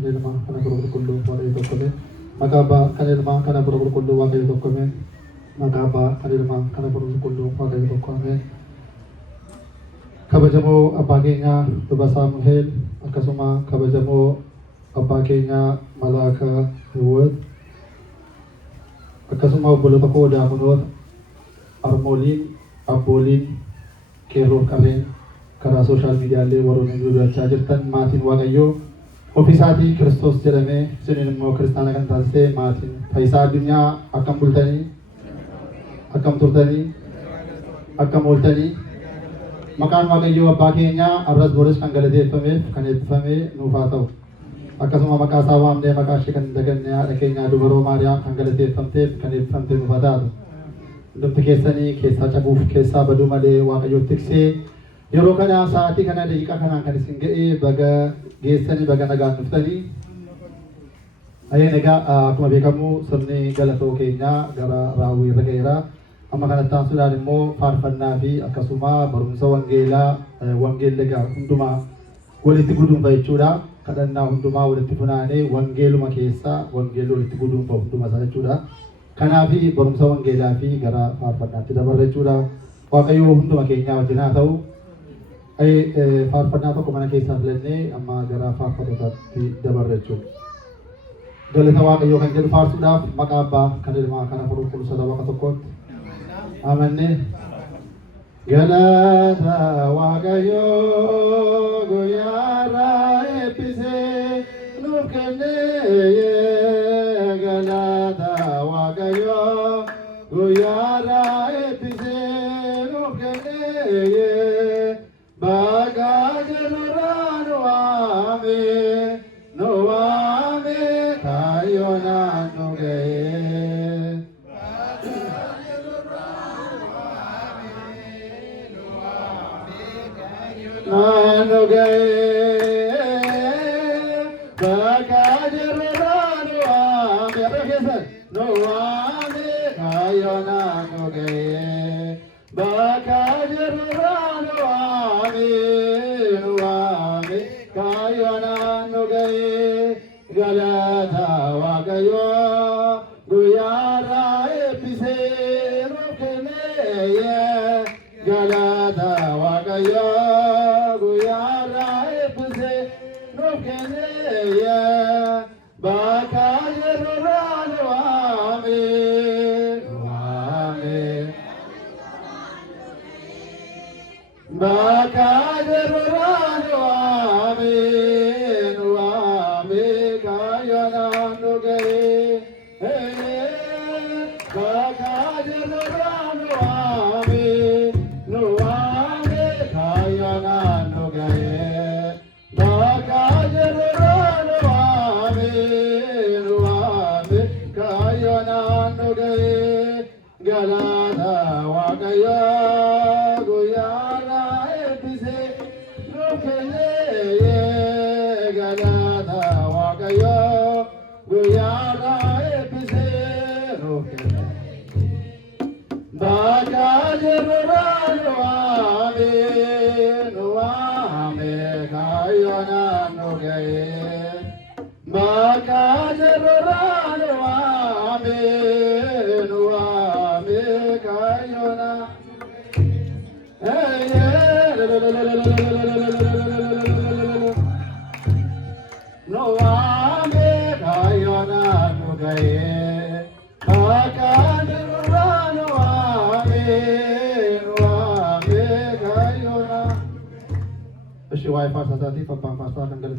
kanilma kana qulqulluu waaqayyo tokkome maqaa abbaa kanilma kana qulqulluu waaqayyo tokkome maqaa abbaa kanilma kana qulqulluu waaqayyo tokkome kabajamoo abbaa keenya luba Saamu'eel akkasuma kabajamoo abbaa keenya Malaaka Hiwoot akkasuma obboloota koo daakunoota armooliin abbooliin qeerroo qarreen karaa sooshaal miidiyaalee warroonni dubbachaa jirtan maatiin waaqayyoo ofisaatii Kiristoos jedhamee isiniin immoo kiristaana kan taasisee maatiin fayyisaa addunyaa akkam bultanii akkam turtanii akkam ooltanii maqaan waaqayyoo abbaa keenyaa arras boris kan galateeffameef kan eebbifamee nuuf haa ta'u akkasuma maqaa isaa waamnee maqaa ishee kan dagannee haadha keenyaa dubaroo Maariyaam kan galateeffamteef kan eebbifamtee nuuf haa taatu hundumti keessanii keessaa cabuuf keessaa baduu malee waaqayyoo tiksee yeroo kana sa'aatii kana daqiiqaa kanaan kan isin ga'ee baga geessanii baga nagaan dhuftanii egaa akkuma beekamu sirni galatoo keenyaa gara raawwii irra ga'eera amma kanatti aansuudhaan immoo faarfannaa fi akkasuma barumsa wangeelli egaa hundumaa walitti guduunfa jechuudha kadhannaa hundumaa walitti funaanee wangeeluma keessaa wangeelli walitti guduunfa hunduma isaa jechuudha kanaaf barumsa wangeelaa fi gara faarfannaatti dabarra jechuudha waaqayyo hunduma keenyaa wajjin haa ta'u faarfannaa tokko mana keessaa filannee amma gara faarfatootaatti dabarra jechuudha galata waaqayyoo kan jedhu faarsuudhaaf maqaa abbaa kan ilmaa kana qulqulluu sada bakka tokkotti amanne galata waaqayyoo guyyaarraa eebbisee nuuf kenne galata waaqayyoo guyyaarraa eebbisee nuuf kenne baga jirurraa nu waame kaayyoonaan nu ga'ee nu ga'ee baga jirurraa nu waame nu waame kaayyoonaan nu ga'ee baga jirurraa nu waame kaayyoonaan nu ga'ee galata waaqayyoo guyyaarraa eebbisee nuuf kenne galata waaqayyoo guyyaarraa eebbisee nuuf kenne bakka jirurraa nu waame bakka jirurraa nu waame kaayyoonaan nu ga'ee bakka jirurraa nu waame kaayyoonaan nu ga'ee bakka jirurraa nu waame kaayyoonaan nu ga'ee galata waaqayyoo guyyaarraa eebbisee nuuf kenne galata waaqayyoo guyyaarraa eebbisee nuuf kenne bakka jirurraa nu waame kaayyoonaan nu ga'ee bakka jirurraa nu waame kaayyoonaan nu waame kaayyoonaan nu ga'ee bakka jirurraa nu waame kaayyoonaan. Eshi waa'ee faarsaa isaatiif abbaan faarsaa kan galate